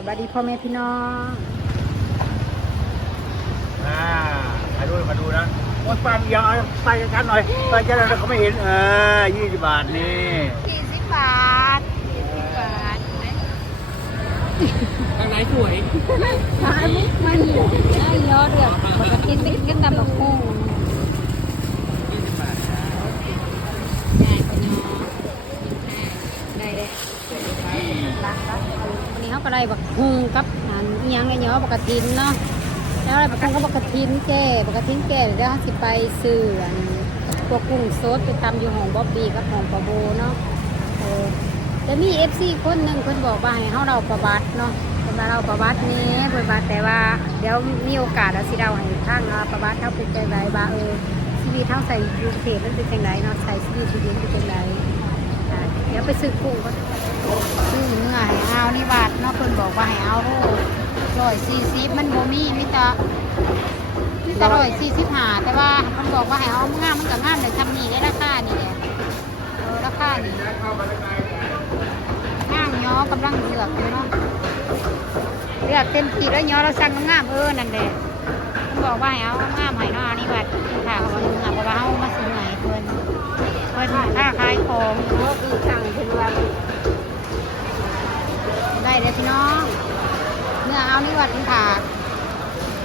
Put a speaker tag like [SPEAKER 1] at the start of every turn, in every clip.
[SPEAKER 1] สวัสดีพ่อแม่พี่น้อง
[SPEAKER 2] อ่ามาดูมาดูนะโอ้ยปามยังเอาไปกันหน่อยไปกันหน่อยเขาไม่เห็นเออยี่สิบบาทนี่
[SPEAKER 1] สี่สิบบาทสี่สิบบาท
[SPEAKER 3] ทางไหนสวย
[SPEAKER 1] มามุกมันได้ยอดเดือดปกติสิกินตำบักหุ่ง ก็ได้บักหุ่งกับอันอิหยังไงเนาะบักกะทินเนาะแล้วอะไรบักหุ่งกับบักกะทินแก่บักกะทินแก่เดี๋ยวเขาสิไปซื้ออันพวกกุ้งสดไปตำอยู่ห้องบ๊อบบี้กับห้องปะโบเนาะเออแต่มีเอฟซีคนหนึ่งคนบอกว่าให้เฮาเราประวัติเนาะเพิ่นมาเราประวัตินี้เพิ่นว่าแต่ว่าเดี๋ยวมีโอกาสเราสิเราให้ทางเราประวัติเฮาเป็นจังไดว่าเออชีวิตเฮาใส่ยูเทปมันเป็นจังไดเนาะใส่ชีวิตชีวิตเป็นจังได เดี๋ยวไปซื้อกุ้งก็ซื้อเนื้อให้เอานี่บาทเนาะเพิ่นบอกว่าให้เอาร้อยสี่สิบมันบ่มีมีแต่มีแต่ร้อยสี่สิบห้าแต่ว่าเพิ่นบอกว่าให้เอางามมันก็งามเลยทำนี่ได้ราคานี่แหละเออราคานี่งามย้อกำลังเลือกอยู่เนาะเลือกเต็มที่แล้วย้อเราสั่งงามๆเออนั่นแหละมันบอกว่าให้เอางามให้เนาะอันนี่ว่าค่ะเขาบอกงามเพราะว่าเขามาซื้อให้เพิ่นเพิ่นค่าขายของ ได้เด้อพี่น้อง เนื้อเอานี่ว่าเป็นถาด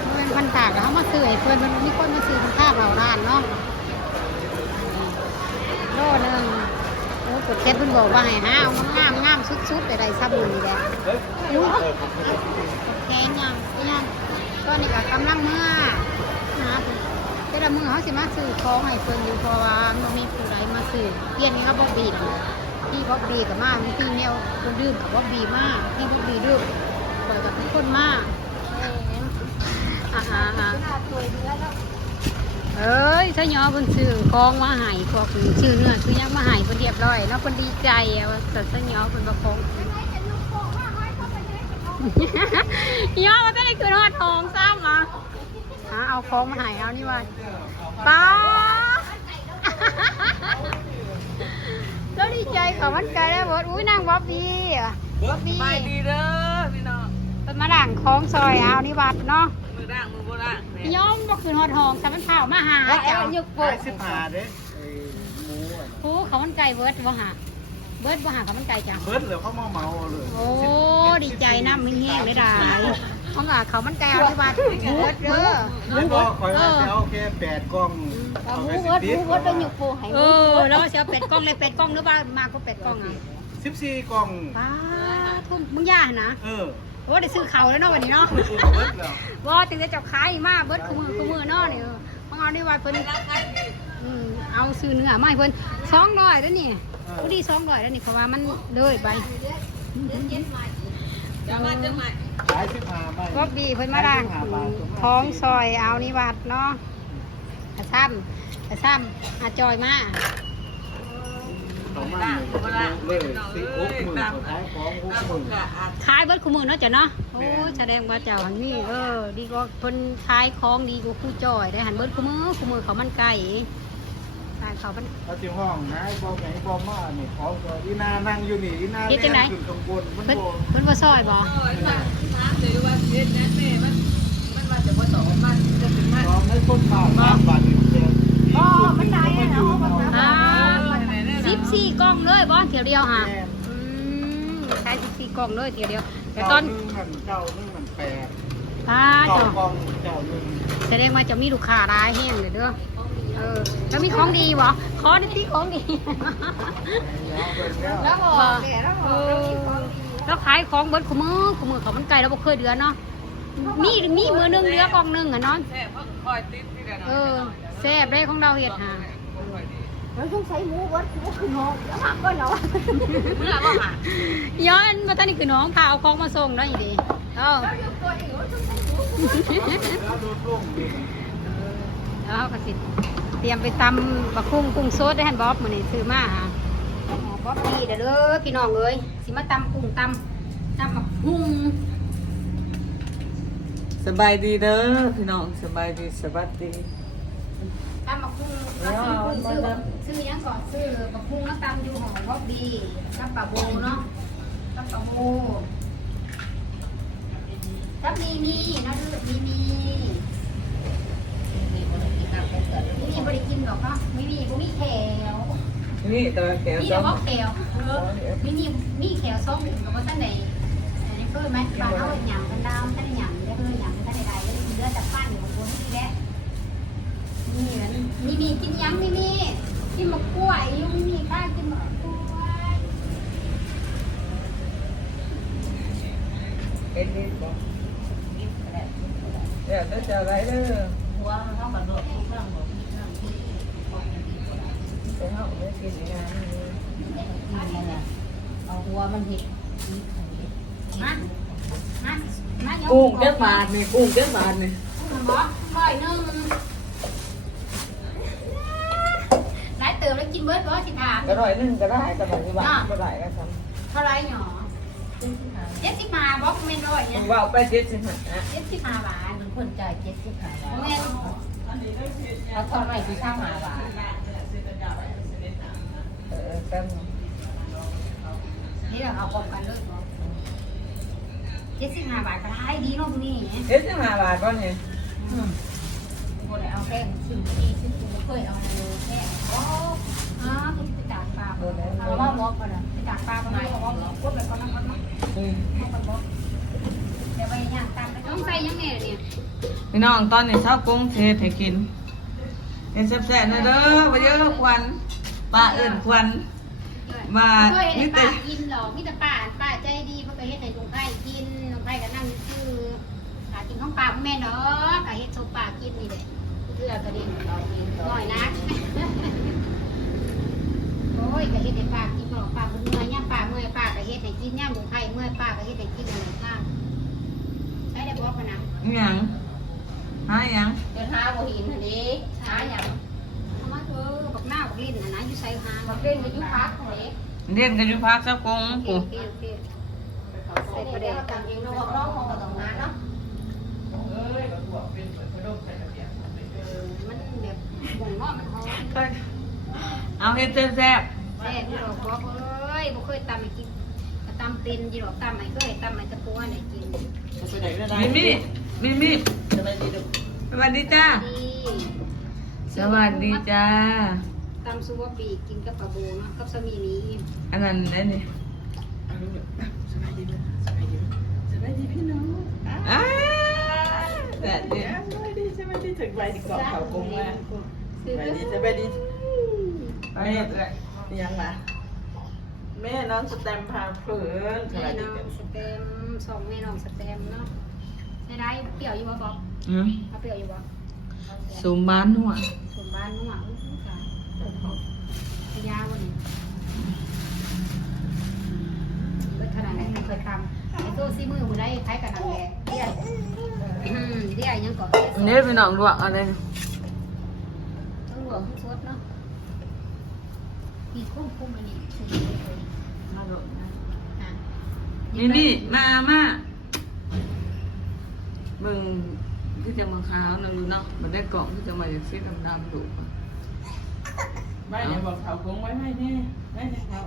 [SPEAKER 1] มันเป็นพันถาดแล้วเขามาซื้อให้เพิ่นมันมีคนมาซื้อเป็นค่าเราร้านเนาะโลหนึงโอ้กดแค่เพิ่นบอกว่าให้หาเอามางามงามสุดๆแต่ได้ซ้ำมันนี่แหละอุ้แกงยังยังก็นี่ก็กำลังเมื่อนะแต่ละมือเขาสิมาซื้อของให้เพิ่นอยู่เพราะว่ามันมีผู้ใดมาซื้อเปลี่ยนนี่ก็บ่บีบ ที่บ่บีกับมาที่แนวคนดื่มกับบ่บีมากที่บ่บีดื่มปล่อยกับทุกคนมากอาอ่าอ่าเอ้ยถ้ายอเพิ่นซื้อของมาห้พวกนี้ชื่อเนื้อซื้อยังมาห้เพิ่นเรียบร้อย แล้วเพิ่นดีใจอะว่าแต่ถ้ายอเพิ่นบ่ของย่อมาแต่ได้คืนฮอดทองซ้ำอะหาเอาของมาให้เอานี่ว่าป้า แล้วดีใจกับมันไกลแล้วบอกอุ้ยนางบ๊อบบี้อะบ๊อบบี้
[SPEAKER 3] ไปดีเด้อพี่น้อง
[SPEAKER 1] เป็นมาด่างของซอยเอานี่วัดเนาะ
[SPEAKER 3] มือด่างมือโบราณเนี่ย
[SPEAKER 1] ย่อมบ่คืนฮอดทองสามนเผามาหาเจ้า
[SPEAKER 2] ขายสิบห้าเด้ไอ้หมูอะ
[SPEAKER 1] โอ้เขามันไก่เบิร์ดบ่หา เบิร์ดบ่หาเขามันไก่จ้ะ
[SPEAKER 2] เบิร์ดเลยเขามาเหมาเลย
[SPEAKER 1] โอ้ ดีใจน้ำมันแห้งได้ได้เพราะว่าเขามันไก่เอาที่บ้านเบิร์ดเด้อ
[SPEAKER 2] แล้วก็คอยว่าจะเอาแค่แปดกล่อง
[SPEAKER 4] เอา
[SPEAKER 2] เอา
[SPEAKER 4] ห
[SPEAKER 2] ไป
[SPEAKER 4] มู
[SPEAKER 2] สิ
[SPEAKER 4] เบิด
[SPEAKER 2] บ
[SPEAKER 4] ห
[SPEAKER 2] ลิ
[SPEAKER 4] มู
[SPEAKER 2] ตร
[SPEAKER 4] เบิดเป็นอยู่ปูให้
[SPEAKER 1] เออ แล้วเสียเป็ดกล้องเลยเป็ดกล้องหรือว่ามากกว่าเป็ดกล้องอะ
[SPEAKER 2] สิบสี่กล่อง
[SPEAKER 1] ป้าทุ่มมึงย่าหั่นนะ
[SPEAKER 2] เออ
[SPEAKER 1] โอ้ได้ซื้อเขาแล้วเนาะวันนี้เนาะ
[SPEAKER 2] เบิร์ดแล้ว
[SPEAKER 1] ว่าถึงจะจับขายมาเบิร์ดคู่มือคู่มือเนาะนี่เออของเอาได้ว่าเพิ่นอืมเอาซื้อเนื้อมาให้เพิ่นสองร้อยแล้วนี่ ผู้ดีสองร้อยแล้วนี่เพราะว่ามันเลยไป
[SPEAKER 3] เดี๋ยวมาเจอใหม่
[SPEAKER 2] ขายสิบห้าใบ
[SPEAKER 1] ก็บีเพิ่นมาด่างท้องซอยเอานี่วัดเนาะกระซ้ำกระซ้ำอาจอยมา
[SPEAKER 2] ของมันเลยสิบหกหมื่นขายของหก
[SPEAKER 3] ตาม
[SPEAKER 2] หมื่น
[SPEAKER 3] กะอา
[SPEAKER 1] ขายเบิดคู่มือเนาะจ้ะเนาะโอ้แสดงว่าเจ้าหันนี่เออ ดีกว่าเพิ่นขายของดีกว่าคู่จอยได้หันเบิดคู่มือคู่มือเขามันไก่ ขายเขามัน
[SPEAKER 2] เขาที่ห้องนะบอกไหนบอกมาเนี่ยเขาก็อีนานั่งอยู่นี่อีนาแม่ขึ้นข้างบนมัน
[SPEAKER 1] เพิ่น
[SPEAKER 2] โบ
[SPEAKER 1] เพิ่นบ่ซอยบ่
[SPEAKER 3] โอ้ยมาถามเลยว่าเฮ็ดนั้นแม่มันมันว่าจะบ่ตอบมันจะเป็นมัน
[SPEAKER 2] ลองให้คนข่าวน้ำบัตรเจ็บ
[SPEAKER 4] อ๋อมันได้อะเนาะ
[SPEAKER 1] อ่า14กล่องเลยบ่เที่ยวเดียวฮะอืมขาย14กล่องเลยเที่ยวเดียวแต่ตอน
[SPEAKER 2] นึงมันเจ้านึงมันแปด
[SPEAKER 1] ป้า
[SPEAKER 2] เจ้า
[SPEAKER 1] เจ้า
[SPEAKER 2] กองเจ้านึง
[SPEAKER 1] แสดงว่าจะมีลูกค้าร้ายแห้งเลยเด้อ เออ แล้วมีของดีบ่ขอได้ที่ของดี
[SPEAKER 4] แล้วบอกแกแล้วบ
[SPEAKER 1] เอ
[SPEAKER 4] อกแล้ว
[SPEAKER 1] อ
[SPEAKER 4] มีของดี
[SPEAKER 1] แล้วขายของเบิดขมือขมือเขามันไก่เราบ่เคยเดือนเนาะมีมีมือหนึงเดือกล่องหนึงอะเนาะ
[SPEAKER 3] แท้เพราะคอยติดที่กัน
[SPEAKER 1] เออแซ่บได้ของเราเฮ็ดหา
[SPEAKER 4] แล้วต้องใช้หมูเบิดหมูคือหอกแล้วหักก็เนาะ
[SPEAKER 3] เมื่อว่าหา
[SPEAKER 1] ย้อนมาตอนนี้คือน้องพาเอาของมาส่งเนาะอีเดีเอ้า
[SPEAKER 2] แล้วโดนลุ่มนี่
[SPEAKER 1] แล้วเขาก็สิเตรียมไปตำบักคุ้งกุ้งสดได้หั่นบ๊อบมื้อนี้ซื้อมาหาอ๋อบ๊อบดีเด้อเด้อพี่น้องเอ้ยสิมาตำกุ้งตำตำบักคุ้ง
[SPEAKER 3] สบายดีเด้อพี่น้องสบายดีสวัสดี
[SPEAKER 1] ตำบักคุ้งกับซื้อกุ้งซื้อบักซื้อหยังก่อนซื้อบักคุ้งแล้วตำอยู่หอบ๊อบดีกับปลาโบเนาะกับปลาโบกับมีมีเนาะดูแบบ มีมีมีบริกินหรอกเนาะมีมีบ่มีแขว
[SPEAKER 3] นี่ตัวแก้ว
[SPEAKER 1] มี
[SPEAKER 3] สอ
[SPEAKER 1] แต่
[SPEAKER 3] ง
[SPEAKER 1] ว่าแขวเออมีมีมีแขวส้มกับว่าท่านใดอันนี้เพิ่มไหมปลาเขาหยำกันดาวท่านหยำได้เพิ่มหยำท่านใดๆแล้วเลือดจากปั้นอยู่บนที่แล้วนี่เหมือนมีมีกินยังมีมีกินมะกล้วยยุ่งมีข้ากินมะกล้วย
[SPEAKER 3] เอ็ดนี่บอกเดี๋ยวจะจะอะไรเด้อ หัวเขากระโดดทุกครั้งบอกทุกครั้งที่เขาไม่กินอย่างนั้น
[SPEAKER 4] เอาหัวมันเห็ด
[SPEAKER 1] มามามา
[SPEAKER 3] กุ้งเจ้าบาทนี่กุ้งเจ้าบาทนี่
[SPEAKER 1] กุ้งบ่ร้อยหนึ่งหลายเติมแล้วกินเบิร์ดบ่สิถาม
[SPEAKER 3] ก็ร้อยหนึงก็ได้ก็ได้บาทก็ได้ก็ท
[SPEAKER 1] เท่าไรหนอเจ็ดสิบห้าบอกเมนร้อยเนี่ยำ
[SPEAKER 3] ว่าไปเจ็ดสิบห้า
[SPEAKER 1] เจ็ดสิบห้าบาท
[SPEAKER 4] มันคนจ่ายเจ็ดสิบห้าบาท
[SPEAKER 1] เมน
[SPEAKER 4] เอาเท่าไหร่คือข้าวห้าบาท
[SPEAKER 3] เออกัน
[SPEAKER 1] นี่เราเอาพร้อมกันเลยบ่เจ็ดสิบห้าบาทก็ได้ดีเนาะนี่
[SPEAKER 3] เจ็ดสิบห้าบาทก็เนี่ย
[SPEAKER 4] อืมบ่ได้เอาแค่ชิ้นนี้ชิ้นกูเคยเอาแค่อ๋อ
[SPEAKER 1] อ๋อคุณไปตากปลา
[SPEAKER 3] ตัวนั้น
[SPEAKER 4] เอาว่าบอกก่อนนะ
[SPEAKER 1] ไปตากปลาก็ไม่เอาเอาพูดไปก่อนนะก่อนนะ
[SPEAKER 3] อืม
[SPEAKER 1] เอาก่อนบ่เดี๋ยวไป ย่างตามไปต้องใส่ยังไงเนี่ย
[SPEAKER 3] พี่น้องตอนนี้เช้ากุ้งเทศให้กินเห็นแซ่บๆนะเด้อมาเยอะควันปลาเอื่นควันมา
[SPEAKER 1] เคยเห็
[SPEAKER 3] นี่
[SPEAKER 1] น
[SPEAKER 3] แต่
[SPEAKER 1] ป้ากินหรอกมีแต่ป้าป้าใจดีเพื่อเฮ็ดให้ลุงไผ่กินลุงไผ่ก็นั่งคือหากินของป้าแม่เนาะก็เฮ็ดโซป้ากินนี่แหละ
[SPEAKER 4] เพื่อกระดิ่งเรากิน
[SPEAKER 1] น้อยนัก โอ้ยก็เฮ็ดให้ป้ากินบ่ป้าเพิ่นเมื่อยย่ามป้าเมื่อยป้าก็เฮ็ดให้กินย่ามลุงไผ่เมื่อยป้าก็เฮ็ดให้กินอะไรข้างใช้ได้บ่ปะนะ
[SPEAKER 3] อิหยังหาอิหยัง
[SPEAKER 4] เดินหาบ่หินเด้หาอย่าง
[SPEAKER 1] เอามาเถอะบักหน้าบักลิ้นอันนั้นอยู่ใส่หาง
[SPEAKER 4] มาเล่นไปยุพักเด้
[SPEAKER 3] เรียนกันอยู่พักเช้ากุ้ง
[SPEAKER 1] โอ
[SPEAKER 3] กู
[SPEAKER 1] เคโอเค
[SPEAKER 4] ใส่ประเดี๋ยวกันเองเราบอกน้องของก็ต้องงานเนาะ
[SPEAKER 1] มันแบบบ่งเนาะมันหอม
[SPEAKER 3] เอาเฮ็ดแซ่บ
[SPEAKER 1] แซ่บอยู่ดอกบอกเอ้ยบ่เคยตำให้กินก็ตำเป็นอยู่ดอกตำให้เคยตำให้ตะปูให้ได้กิน
[SPEAKER 3] ๆมิมี่มิมี่สวัสดีจ้า
[SPEAKER 1] ดี
[SPEAKER 3] สวัสดีจ้า
[SPEAKER 1] ตำซุปปีกกินกับปลาโบเนาะกับสมีนี้
[SPEAKER 3] อันนั้นนั่นนี่อ้าแบบนี้
[SPEAKER 1] ซื้อ
[SPEAKER 3] ไปเฮ็ดเลย
[SPEAKER 5] ยังมาแม่น้องสแตมพาเพื่อน
[SPEAKER 1] แม่น้องสเต็มสองแม่น้องสเต็มเนาะไม่ได้เปรี้ยวอยู่บ่บอก
[SPEAKER 3] อืม
[SPEAKER 1] เปรี้ยวอยู่บ่
[SPEAKER 3] สมบ้านหัว
[SPEAKER 1] ส่วนบ้านนุ่งอะ พยาวันนี้เบิดขนาดไหนไม่เคยทำไอ้ตัวซีมือมือได้คล้ายกันนั่นแหละเรียกอืมเรียกยังก่อน
[SPEAKER 3] อันนี้เป็นน้องลวกเอะไร
[SPEAKER 1] ต้องหลวงทุกชดเนาะมีคุ้มคุ้มอันนี้ใช่ไหมอะ
[SPEAKER 3] มิมี่มามามึงที่จะมาค้าวนะลูกเนาะมันได้กล่องที่จะมาจากซีดำๆดู
[SPEAKER 5] ไม่เนี่ยบอกเขาคงไว้ให้แน่ไม่ใช่เขา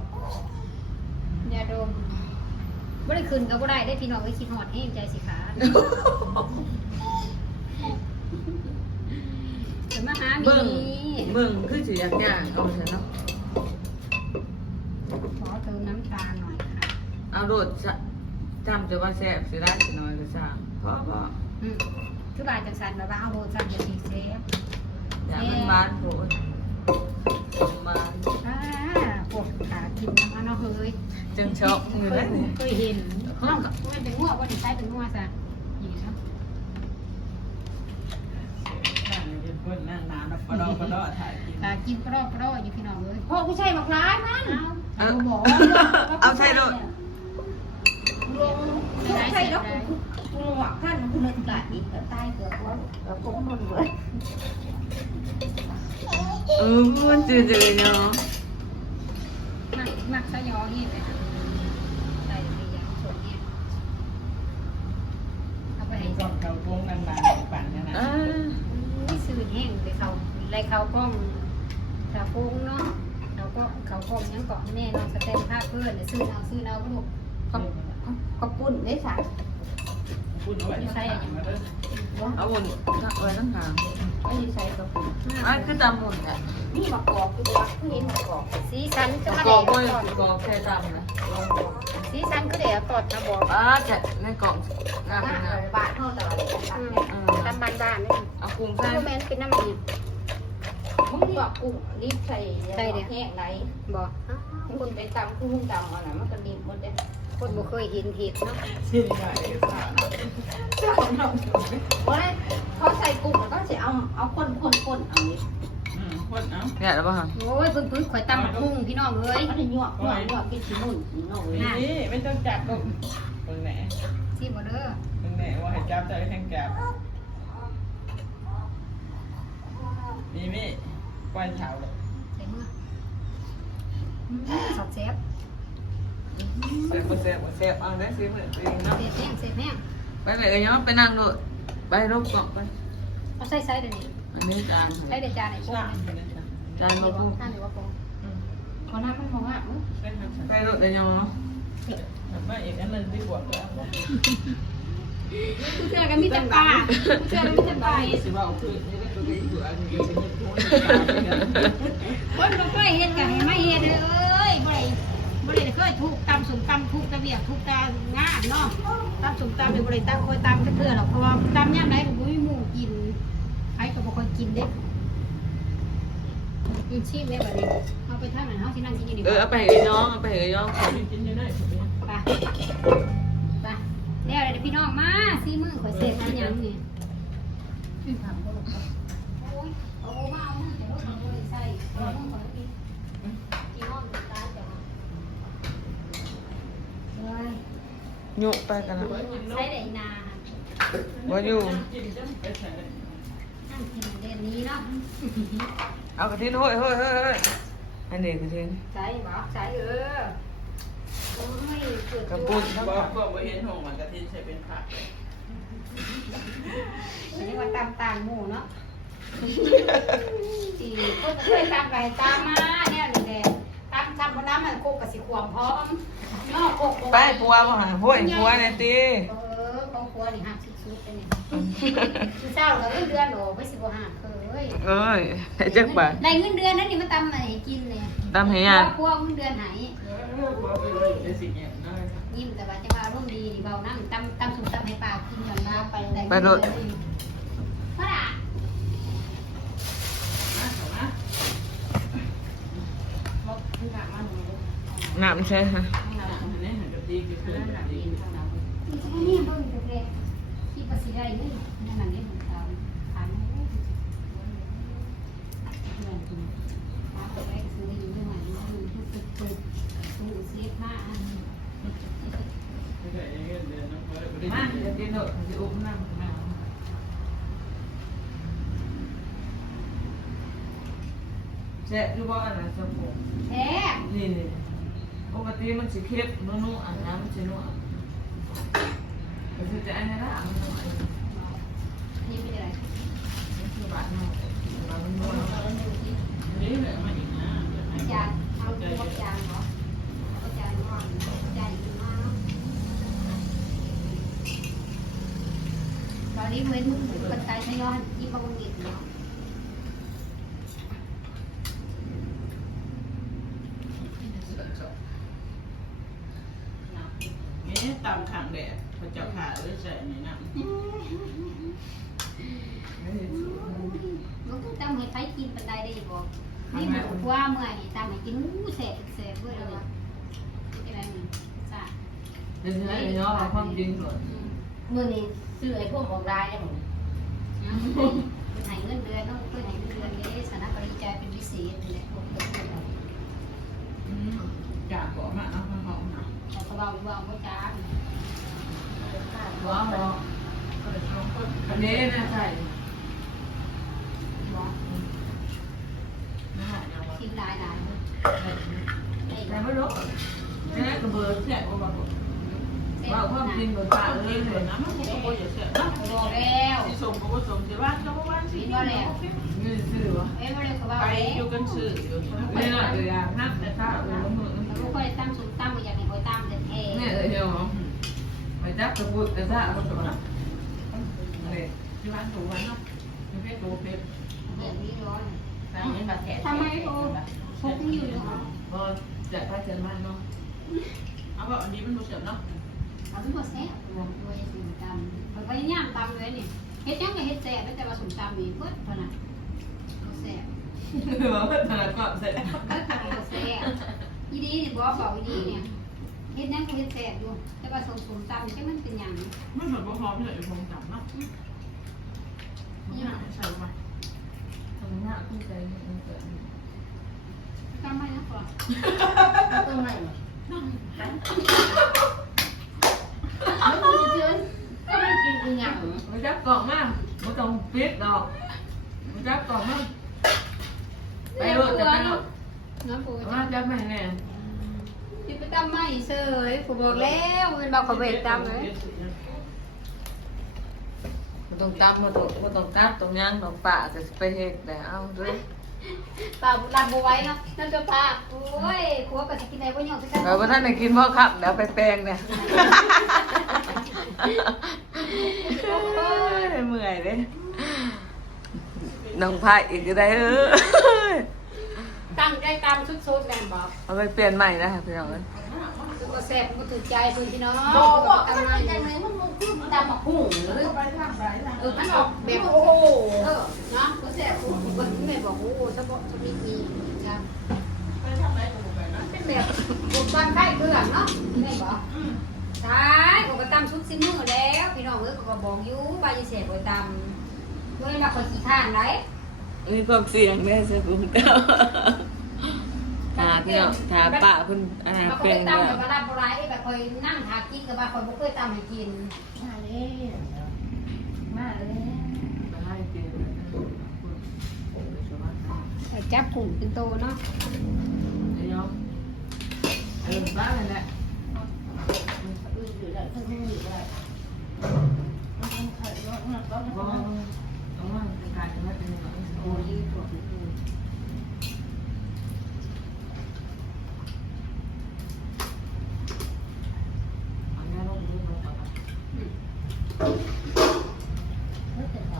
[SPEAKER 1] ยาดมไม่ได้คืนก็บ่ได้ได้พี่น้องไว้คิดหอดให้ใจสิขาเดี๋ยวมาหามี
[SPEAKER 3] เบิ่งเบิ่งคือสิอยากย่างเอาซะเนาะ
[SPEAKER 1] ขอเติมน้ำตาลหน่อยค่ะ
[SPEAKER 3] เอาโดดซะจำจะว่าแซ่บสิได้สิน้อยก็สร้างเพราะว่า
[SPEAKER 1] อืมคือบายจังสันแบบว่าเอาโบจังจะสีเซฟ
[SPEAKER 3] อยากมันบ้านโผล่ส มมา
[SPEAKER 1] อ่าปวดขากินน้ำมันเอาเฮ้ย
[SPEAKER 3] จึงช็อกอยู่
[SPEAKER 1] เค
[SPEAKER 3] ได้
[SPEAKER 1] ย
[SPEAKER 3] นี่
[SPEAKER 1] เคยเห็นห้องกับมันเป็นงัวว่าดิใช้เป็นงัวซะอยู่เนาะ
[SPEAKER 5] นั่งเป็นคนนั่งนานแล้วปลอปลอถ่ายกิน
[SPEAKER 1] ตากินกรอบกรอบอยู่พี่น้องเลย
[SPEAKER 4] พ่อกูใช่บักร้ายมัน
[SPEAKER 1] เอา
[SPEAKER 3] เอาเอาใส่โดด
[SPEAKER 4] ลงไม่ใช่แล้วกูกูหวังท่านกูนึกหลายอีกก็ตายเกือบว่าแล้วผมนนเว้ย
[SPEAKER 3] เออมันจืดๆเนาะ
[SPEAKER 1] มักมักซะยอนี่ไปค่ะใส่ไปยางสดเนี่ยเอาไปให้
[SPEAKER 5] ก่อนเขาคงนานๆปั่นนะนะ
[SPEAKER 3] อ่า
[SPEAKER 1] นี่ซื้อแห้งไปเขาไรเขากล้องตาโค้งเนาะเขาก็เขากล้องยังเกาะแน่นอนสเต็มภาพเพื่อนซื้อเอาซื้อเอาก็ลูก
[SPEAKER 4] ก็ก็ปุ่นได้สัก
[SPEAKER 5] พูดเอาไว้ใช่ยังมาเด้อ
[SPEAKER 3] เอาหมุนก็ไว้ทั้งทาง
[SPEAKER 4] ไม่ใช่กระปุก
[SPEAKER 3] อันคือตำหมุนอะ
[SPEAKER 4] นี่มากอกคือว่าเห็นมากอก
[SPEAKER 1] สีสันก็
[SPEAKER 3] ก
[SPEAKER 1] มา
[SPEAKER 3] อ
[SPEAKER 1] เด็
[SPEAKER 3] กกล้วย
[SPEAKER 1] ก่อน
[SPEAKER 3] กอกแค่ตำนะ
[SPEAKER 1] สีสันก็เด็กกอดนะบอก
[SPEAKER 3] อ่าจะในกล่องงาม
[SPEAKER 4] หน้า
[SPEAKER 3] งาม
[SPEAKER 4] บาทเท่าตลอด
[SPEAKER 1] อืมตามบ้านบ้านๆนี่
[SPEAKER 3] เอากุ้ง
[SPEAKER 1] โม
[SPEAKER 3] ใส่
[SPEAKER 1] เมนเป็นน้ำมัน
[SPEAKER 4] มึงบอกกูรีบใส่แห้งไร
[SPEAKER 1] บอก
[SPEAKER 4] คุณไปตำคุณตำเอาหน่ะมันก็ดีหมดเลย
[SPEAKER 1] คนบ่เคยเห็นเห็ดเนาะ
[SPEAKER 5] ที่ไหนค่ะ
[SPEAKER 4] เพราะเขาใส่กุ้งแล้วก็จะเอาเอาคนคนคนเอานี้
[SPEAKER 5] อืมคนเอา
[SPEAKER 3] เนี่ยแล้วป่ะฮะ
[SPEAKER 1] โอ้ยเพิ่งเพิ่งข่อยตำบักหุ่งพี่น้องเอ้ย
[SPEAKER 4] มันจะยั่วยั่วยั่วกินชิ้นนุ่นน้องเลย
[SPEAKER 5] นี่ไม่ต้องจับลูกตรงไหน
[SPEAKER 1] สิบ่เด้อ
[SPEAKER 5] ตรงไหนว่าให้จับใจแทงจับนี่มิปล่อยเท้าเลย
[SPEAKER 1] ใส่มือสอดแซ่บ
[SPEAKER 3] เสียบเสียบเสียบเอาได้สิเหมือนเองเนาะ
[SPEAKER 1] เสร็จแห้งเสร็จแห้ง
[SPEAKER 3] ไปไหนกันเนาะไปนั่งดูไปรบกล่องไป
[SPEAKER 1] เอาใส่ใส่เดี๋ยวนี้
[SPEAKER 3] อันนี้จาน
[SPEAKER 1] ใส่เดี๋ยวจานไหนพวก
[SPEAKER 5] ช่าง
[SPEAKER 1] นี้
[SPEAKER 5] อยู่นะจ๊ะ
[SPEAKER 3] จานมาพู
[SPEAKER 1] ท่านหรือว่าพง
[SPEAKER 4] ขอน้ำมันมองอะ
[SPEAKER 5] เป็นทางฉัน
[SPEAKER 3] ไปรถเดี๋ยวเนาะ
[SPEAKER 5] ไม่อีกอันนึงดีกว่าก็
[SPEAKER 1] ผู้เชื่อกันมีแต่ปลาผู้เชื่อกันมีแต่ปลา
[SPEAKER 5] สิว่าคือนี่ก็คืออยู่อันนี้เป็นคน
[SPEAKER 1] คนบ่เคยเฮ็ดก็ให้มาเฮ็ดเด้อเอ้ยบ่ได้บ่ได้ ได้ตำคอยตำจักเทื่อหรอกเพราะว่าตำยามใดก็บ่มีหมู่กินไผก็บ่ค่อยกินเด้กินชีพแม่บัดนี้เอาไปทางไหนเฮาสินั่งกินอยู่นี่
[SPEAKER 3] เอ
[SPEAKER 1] บ่
[SPEAKER 3] อเอาไปเอ้ยน้องเอาไปเอ้ยน้อง
[SPEAKER 5] กินยังได้
[SPEAKER 1] ไปไปแล้วเดี๋ยวพี่น้องมาซีมือข่อยเสร็จอันหยังนี่โอ้ยเอามาเอามือแต่ว่าเขาบ่ได้ใส่เอามือข่อยไปกินนอนอยู่ตาจ้ะเฮ้ย
[SPEAKER 3] ยุไปกันนะ
[SPEAKER 1] ใช้ได้นา
[SPEAKER 3] ว่าอยู่
[SPEAKER 5] กินจังไปใส่
[SPEAKER 1] นั่งกินเด่นนี้เนาะ
[SPEAKER 3] เอากระทินเฮ้ยเฮ้ยเฮ้ยเฮ้ยอันนี้กระทิน
[SPEAKER 1] ใช้บอกใช้เออโอ้ยเกิด
[SPEAKER 3] กระ
[SPEAKER 1] ตัว
[SPEAKER 3] ปุก
[SPEAKER 5] บอกก็บ่เห็นหงมันกะทิใส่เป็นผัก
[SPEAKER 1] อันนี้ว่าตามตามหมู่เนาะสี่คนเคยตามไปตามมา ทำบนน้ำมันโคกกับสิขวมพร้อมเนาะโคกโคก
[SPEAKER 3] ไปปัวมาหาห้วยปัวเนี่ยตี
[SPEAKER 1] เออของครัวนี่หักสุดๆไปนี่คือเศร้าแล้วเงินเดือนโอ้ไม่สิบ่หักเอ้ย
[SPEAKER 3] เอ้ยให้จักบาท
[SPEAKER 1] ได้เงินเดือนนั่นนี่มาตำมาให้กินเนี่ย
[SPEAKER 3] ตามให้ยัง
[SPEAKER 1] ครัวเงินเดือนไหน
[SPEAKER 5] เป็นสิ่งเนี้ยนะ
[SPEAKER 1] ยิ้มแต่ว่าจะว่าอารมณ์ดีนี่เบานั่งตำตำสุกตำให้ปลากินหย่อนมาไปได้
[SPEAKER 3] ไปรถ
[SPEAKER 1] พ่ งินกินหาตัวแรกซื้ออยู่ด้วยมันมันทุกตึกตึกตู้เสียผ้าอัน
[SPEAKER 5] ไม่ได้ยังเงินเดือนน้องเฟิร์สไม่ได้
[SPEAKER 3] มาเดี๋ยวกินเถอะจะอุ้มน้ำมาเจ๊ดูว่าอันนั้นสมบูรณ์
[SPEAKER 1] แท้
[SPEAKER 3] นี่นี่ ปกติมันสิเข้มนุ่มๆอันน้ำมันสินุ่มแต่คือจะอันนี้ละนนุ่มอันนี้
[SPEAKER 1] นี่เป็นอะไร
[SPEAKER 3] คือบาดนุ่มบาดนนุ่
[SPEAKER 5] นี่เหลือมาอีกนะ
[SPEAKER 1] จานเอาตัวจานเหรอเอาจานก่อนจานอีกมาเนาะตอนนี้เหมือนมึงคนตายทยอยยิ้มมาบนเด็กเนาะ
[SPEAKER 5] นี่ตำขังแดดพระเจ้าขาหรือใส่ในน้ำ
[SPEAKER 1] มันก็ตำให้ใครกิ นปันไดได้บอกนี่หมูกว่าเมื่อยตำให้กินอู้เสะเสะเพื่อเลยอะไรนี่จ้า
[SPEAKER 3] เดี๋ยวจะให้ย้อนเอาความจริงก่อน
[SPEAKER 4] มื่อนี้ซื้อไอ้พวกออกได้เนี่ยมึง
[SPEAKER 1] เป็นไหนเงินเดือนเนาะเป็นไหนเงินเดือนนี้สถานะปริจายเป็นพิเศษนี่แหละพวกเพื่อนเรา
[SPEAKER 5] จากก่อมาเอามาหอมนะ
[SPEAKER 1] เขาก็บอกว่าว่าจ้า
[SPEAKER 3] ว้าวอันนี้นะใส่
[SPEAKER 1] บอก
[SPEAKER 5] นะฮะยังว่า
[SPEAKER 1] ทีมลายลายไม่
[SPEAKER 3] รู้นี่กระเบิดแฉะว่าแบบว่าความจริงเหมือนปาก
[SPEAKER 5] เอา
[SPEAKER 3] เล
[SPEAKER 5] ยง
[SPEAKER 3] เล
[SPEAKER 5] เลยยนะมันก็บ่อย่าเสียนะ
[SPEAKER 1] บอกแล้ว
[SPEAKER 5] สิส่งก็บ่ส่งสิว่าก็บ่ว่าสิ
[SPEAKER 3] นี่ซื้อวะ
[SPEAKER 1] เอ้ยมาเลยเขาบอก
[SPEAKER 5] ไป
[SPEAKER 1] เอ้ย
[SPEAKER 5] อยู่กันซื่ออยู่
[SPEAKER 3] นี่น่ะเลยอะนับแต่ถ้าเออมือ
[SPEAKER 1] ลูกก็เลยตั้งสูงตั้งอย่างนี้คอยตั้งแต่แท้
[SPEAKER 3] นี่เลยเดียวไปจักกระปุกกระซ่าบ่ตัวนะเด้
[SPEAKER 5] ที่บ้านถูวันเนาะไม่เป็นตัวเพชร
[SPEAKER 4] แบบนี้ร้อน
[SPEAKER 5] ตามนี้บาดแผล
[SPEAKER 1] ทำไมโอ้พกอยู่เนาะ
[SPEAKER 5] ก็จะพาเชิญมันเนาะเอาบอกอันนี้มันรู้สึกเนาะ
[SPEAKER 1] เอาทุกคนแซ่บรวมด้วยสุ่มตำมันพยายามตำเลยนี่เฮ็ดยังก็เฮ็ดแซ่บแต่ว่าสุ่มตำนี่เบิดพอน่ะบ่แซ่บ
[SPEAKER 3] ว่าเพิ่นถนัดก็เสร็จ
[SPEAKER 1] เบิดทำบ่แซ่บอีดีนี่บ่บอกอีดีเนี่ยเฮ็ดยังก็เฮ็ดแซ่บอยู่แต่ว่าสุ่มตำนี่มันเป็นหยัง
[SPEAKER 5] ไม่เหมือนพร้อมเลยพร้อมจับเนาะนี่หาใส่มา
[SPEAKER 3] ทำหน้าคู่ใจมันเกิด
[SPEAKER 1] ตำไม่นะก่อน
[SPEAKER 4] ตรงไห นเอาเชิญก็ไม่กินอีหยัง
[SPEAKER 3] มันจับกล่องมากมันต้องปิดดอกมันจับกล่องมากไปโลดจะไปโลด
[SPEAKER 1] น้ำปู
[SPEAKER 3] มาจับแม่แน่
[SPEAKER 1] สิไปตำไม่เซยผู้บอกแล้วมันบอกเขาเวทตำเลย
[SPEAKER 3] มัน ต้องตับมาตกมันต้องตัดตรงย่างตรงป่าจะไปเฮ็ดแต่เอาด้วย
[SPEAKER 1] ปลาลำบัวไว้เนาะนั่นก็ปลาโอ้ยขัวก็จะกินอะไรบ่ยอกคือกัน
[SPEAKER 3] เราบ่ทันได้กินบ่ครับเดี๋ยวไปแปลงเนี่ยโอ้ยเมื่อยเด้น้องพายอีกก็ได้เออ
[SPEAKER 1] ตั้งใจตำสุดๆแม่นบอก
[SPEAKER 3] เอาไปเปลี่ยนใหม่นะพี่น้องเอ้ย
[SPEAKER 1] คือบ่แซ่บบ่ถูกใจเพิ่นพี่น้อง
[SPEAKER 4] บอกบอก
[SPEAKER 1] ตำ
[SPEAKER 4] ทำไม
[SPEAKER 1] ไม
[SPEAKER 4] จังเลยมันมันคือตำหมักหุ่งหรือ
[SPEAKER 5] ไปทางไหนทาง
[SPEAKER 1] เออมันออกแบบโอ้โหเออเนาะบ่แซ่บเพิ่แม่บอกโอ้โหสะบ่สะมีมีจ้ะ
[SPEAKER 5] ไปทางไหนก็บอกไปนะ
[SPEAKER 1] เป็นแบบบุกบ้านไข่เครื่องเนาะแม่นบ่ใช่ผมก็ตำสุดสิมื้อแล้วพี่น้องเอ้ยก็บอกอยู่ว่าสิแซ่บบ่ตำบ่ได้ว่าข่อยขี้ข้านได
[SPEAKER 3] มีความเสี่ยงแน่ใช่ปุ๊บเก้า พี่น้องทาปะเพิ่นอ่าเปลี่
[SPEAKER 1] เค
[SPEAKER 3] ยน
[SPEAKER 1] ย
[SPEAKER 3] แล้ว
[SPEAKER 1] แบบว่ารับไรแบบคอยนั่งหากินกับว่าคอยบ่เคยตำให้กิน
[SPEAKER 4] มาเลยมาเลย
[SPEAKER 3] มาให้เจอแล้วนะ
[SPEAKER 1] จับกลุ่มเป็นโตเนาะ
[SPEAKER 3] เดี๋ยวเออบ้านนั่นแหละ
[SPEAKER 4] อืออยู่ได้ทั้งออยู่ได้มันไข่ร้อนมันก็
[SPEAKER 3] บ่
[SPEAKER 4] มัน
[SPEAKER 3] ต้องว่าเป็นการจะว่าเป็นแบบ
[SPEAKER 4] โอ้ยตัว ไม่เป็นไร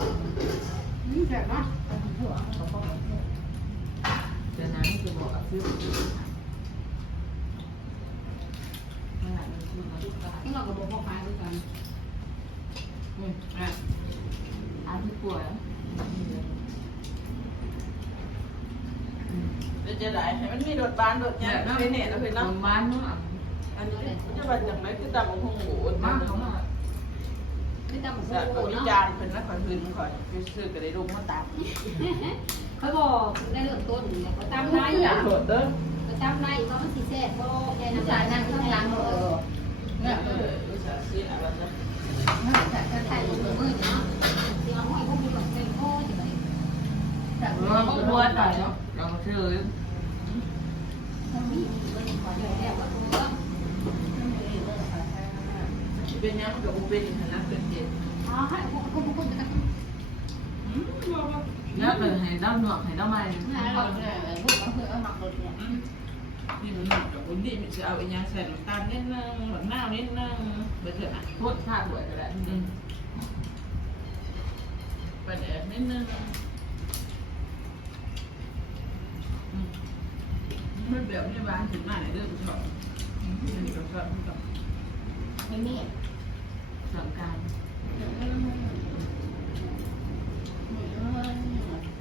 [SPEAKER 1] อืมแบบเนาะ
[SPEAKER 4] หัวเขาก็ไม่เท่
[SPEAKER 3] เดี๋ยวนั้นคือบอกอ่ะคือมันหลายมันคือมาดูกัน
[SPEAKER 1] ที่เราก็บอกพ่อค้าด้วยกัน
[SPEAKER 3] อืมอ่ะอาที่ป่วย
[SPEAKER 5] จะจะได้ให้มันมีรถบ้านรถ
[SPEAKER 3] เนี่
[SPEAKER 5] เนี่ย ย
[SPEAKER 3] เนาะ
[SPEAKER 5] ไปเนี่ยแล้วเพื่อน
[SPEAKER 3] โร
[SPEAKER 5] เนาะ
[SPEAKER 3] งพยาบาลเนาะ
[SPEAKER 5] อันนี้จะมาจากไหนคือตามของหมู
[SPEAKER 3] มาม า
[SPEAKER 5] ก ก
[SPEAKER 3] เขา
[SPEAKER 5] เขา
[SPEAKER 3] มา
[SPEAKER 5] มา
[SPEAKER 1] ไม่ตำบัก
[SPEAKER 5] จะ
[SPEAKER 1] หุ่ง
[SPEAKER 5] วิ
[SPEAKER 1] เนาะ
[SPEAKER 5] จารณ์เพิ่นนะคอยพื้นคอยไปซื้อก็ได้รู้มาตาม
[SPEAKER 1] เขาบอกได้เริ่มต้นเนี่ยก็ตำได้
[SPEAKER 5] อยา
[SPEAKER 1] อะ
[SPEAKER 5] กโดดเด้อ
[SPEAKER 1] ก็ตำได้ว่ามันสิแซ่บบ่แค่
[SPEAKER 4] ผู้
[SPEAKER 1] น้ำ
[SPEAKER 4] ชายนั่งข้างหลังเออ
[SPEAKER 5] เนี่ยเอออุตส่าห์ซื้ออะไรนะ
[SPEAKER 4] แต่ก็
[SPEAKER 1] ใส่
[SPEAKER 4] ใส่
[SPEAKER 1] ล
[SPEAKER 4] ล
[SPEAKER 1] ง
[SPEAKER 4] ง
[SPEAKER 1] มื
[SPEAKER 4] มื
[SPEAKER 1] อ
[SPEAKER 4] อ
[SPEAKER 1] เนาะเดี๋ยวห้อยพวกนี้ก็เป็นโอ้ยเลย
[SPEAKER 4] แต่
[SPEAKER 3] เอ
[SPEAKER 4] ว่า
[SPEAKER 3] อ
[SPEAKER 4] ก็
[SPEAKER 3] ก็
[SPEAKER 4] บ
[SPEAKER 3] บ
[SPEAKER 4] ว
[SPEAKER 3] ว
[SPEAKER 4] ช
[SPEAKER 3] ช
[SPEAKER 4] หน่อย
[SPEAKER 3] เนาะ
[SPEAKER 4] เนาะ
[SPEAKER 3] เราเชื่อ
[SPEAKER 1] ต้องมีมันก่อนเลยแล้วก็ตัว
[SPEAKER 5] เป็นยังกับอุเป็นฐานะเป็นเด็ก
[SPEAKER 1] อ๋อให้พวกพวกพวกจะ
[SPEAKER 5] อืมว่าว่า
[SPEAKER 3] แล้วเป็นให้ด้าหนว กให้ด้าไม้
[SPEAKER 4] เราเนี่ยพวกเราคือเอาหมักรถเนี่ย
[SPEAKER 5] นี่มันหนักกับคนที่มันจะเอาอีกอย่างใส่น้ำตาลนิดนึงหวานหน้า ไปแดดนิดนึงอืมมันแบบนี้บ้านถึงหน้าไหนเด้อผู้ชมอืมอันนี้ก็ชอบผู้ชม
[SPEAKER 4] ไม่มี
[SPEAKER 3] สังการ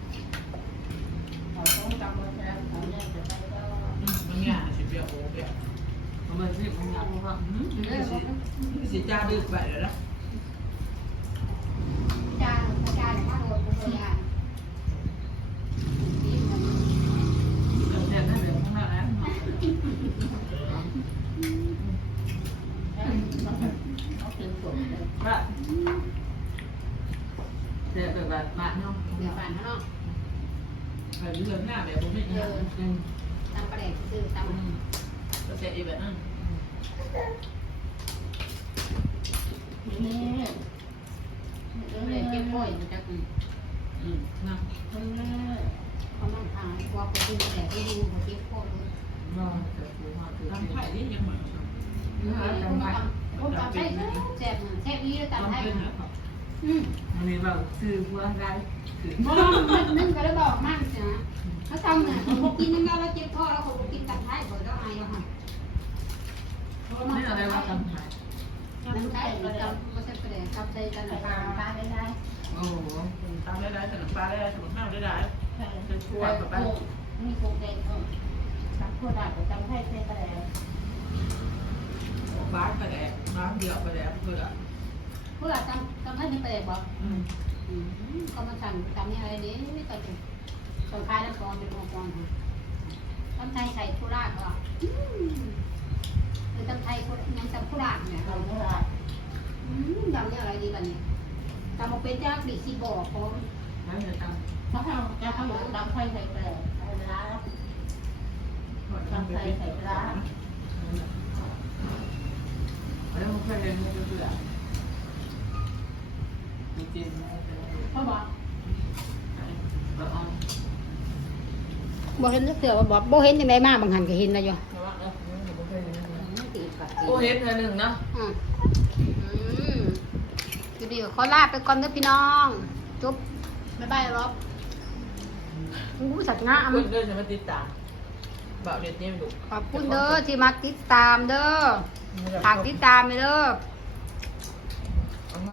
[SPEAKER 4] เขาต้องจำไว้แล้วเขาเนี่ยจะไปก็
[SPEAKER 5] อืมมันยากสิเปียโอ้เปีย
[SPEAKER 3] มันเป็นสิมันยากมาก
[SPEAKER 5] อืมนี่สินี่สิจ้าดึกไปแล้วนะ
[SPEAKER 1] จานจานถ้าโดนตัวอย่าง
[SPEAKER 3] เดี๋ยวเดี๋ยวเดี๋ยวข้างหน้าแล้ว
[SPEAKER 4] เขาเป็นฝนเลย
[SPEAKER 3] ว่าเดี๋ยวแบบมาเนาะ
[SPEAKER 1] เดี๋ยวบ้านเขาเนาะ
[SPEAKER 5] ไปเรื่องหน้าแบบผมไม่
[SPEAKER 1] เอ
[SPEAKER 5] เยอะ
[SPEAKER 1] อ
[SPEAKER 3] อืม
[SPEAKER 1] ตำประเด็นคือตำ
[SPEAKER 5] ก็เสร็จอีกแบบนั้น
[SPEAKER 4] นี่
[SPEAKER 1] เลยเก็บบ่อยมันจะคือ
[SPEAKER 5] อืมนะ
[SPEAKER 4] คุณแม่
[SPEAKER 1] เขานั่งทางว่าไปดูแต่ไปดูเขาเก็บโคตรเลย
[SPEAKER 3] รอจะดูมาคือ
[SPEAKER 5] ทำไผ่นี่ยังเหมือนกัน
[SPEAKER 3] เนื้อ
[SPEAKER 1] เขา
[SPEAKER 3] จัง
[SPEAKER 1] มา
[SPEAKER 3] ไง
[SPEAKER 1] ทำ ผมตำไทยแซ่บแซ่บดีแล้วตำไทย
[SPEAKER 5] เป็นนะครับ
[SPEAKER 1] อืม
[SPEAKER 3] อันนี้แบบคือหัวได้คือ
[SPEAKER 1] บ่มันนึ่งก็ได้บอกมากนะถ้าทำเนี่ยผมกินน้ำยาแล้วเจ็บคอแล้วผมกินตำไทยบ่ได้อายแล้วค่ะ
[SPEAKER 5] นี่อะไรว่าทำหาย
[SPEAKER 1] ตำไทยตำบ่ใช่ประเดี๋ยวตำใส่กัน
[SPEAKER 4] ป
[SPEAKER 1] นะ
[SPEAKER 4] ลาปลาได้ได้
[SPEAKER 3] โอ้โห
[SPEAKER 5] ตามได้ได้สนับปลาได้ได้สนับข้าวได้ได้เป็นชั่วกับไป
[SPEAKER 4] มีโคเกนจำโคดาไปจำให้เส้นไปแล้ว
[SPEAKER 5] บ้านกระแดกบ้านเดียวกระแดกเพื่อ
[SPEAKER 1] พวกเราตำตำไทยนี่ประเดี๋ยวบอก
[SPEAKER 5] อืม
[SPEAKER 1] อืมก็มาสั่งตำนี่อะไรดีตอนตอนคลายน้ำกรองเป็นกรองค่ะตำไทยใส่โคราชก็อืมคือตำไทยคนยังจำโคราชเนี่ย
[SPEAKER 4] เราเมื่อ
[SPEAKER 1] อืมจำเนี่ยอะไรดีบ้านี้จำมาเป็นจากปีซีบอกของ
[SPEAKER 5] แล้วจะทำ
[SPEAKER 4] เขาทำจะทำดำไฟใส่ไปใส่ร้าแล้ว
[SPEAKER 5] ทำไปใส่ปลา แล้วมันเคยเรียนมันก็เบื่อจริง
[SPEAKER 1] พ่อบอก
[SPEAKER 5] ๆแล้วเอา
[SPEAKER 1] บ่เห็นเสือว่าบอกบ่เห็นยังไงมาบางหันก็เห็นนะโย
[SPEAKER 5] เพราะว่าเออมันเคยเรียน
[SPEAKER 1] ตีกัด
[SPEAKER 5] โอ้เห็นเธอหนึ่งเนาะ
[SPEAKER 1] อืมอืมอยู่ดีก็ขอลาไปก่อนเด้อพี่น้องจุ๊บบ๊ายบายรอบอู้สัตว์งาม
[SPEAKER 5] คุณเดินจะมาติดตาม บ่าวเด็ดเนี่ยดู
[SPEAKER 1] ขอบคุณเด้อที่มาติดตามเด้อฝากติดตามไปเด้อ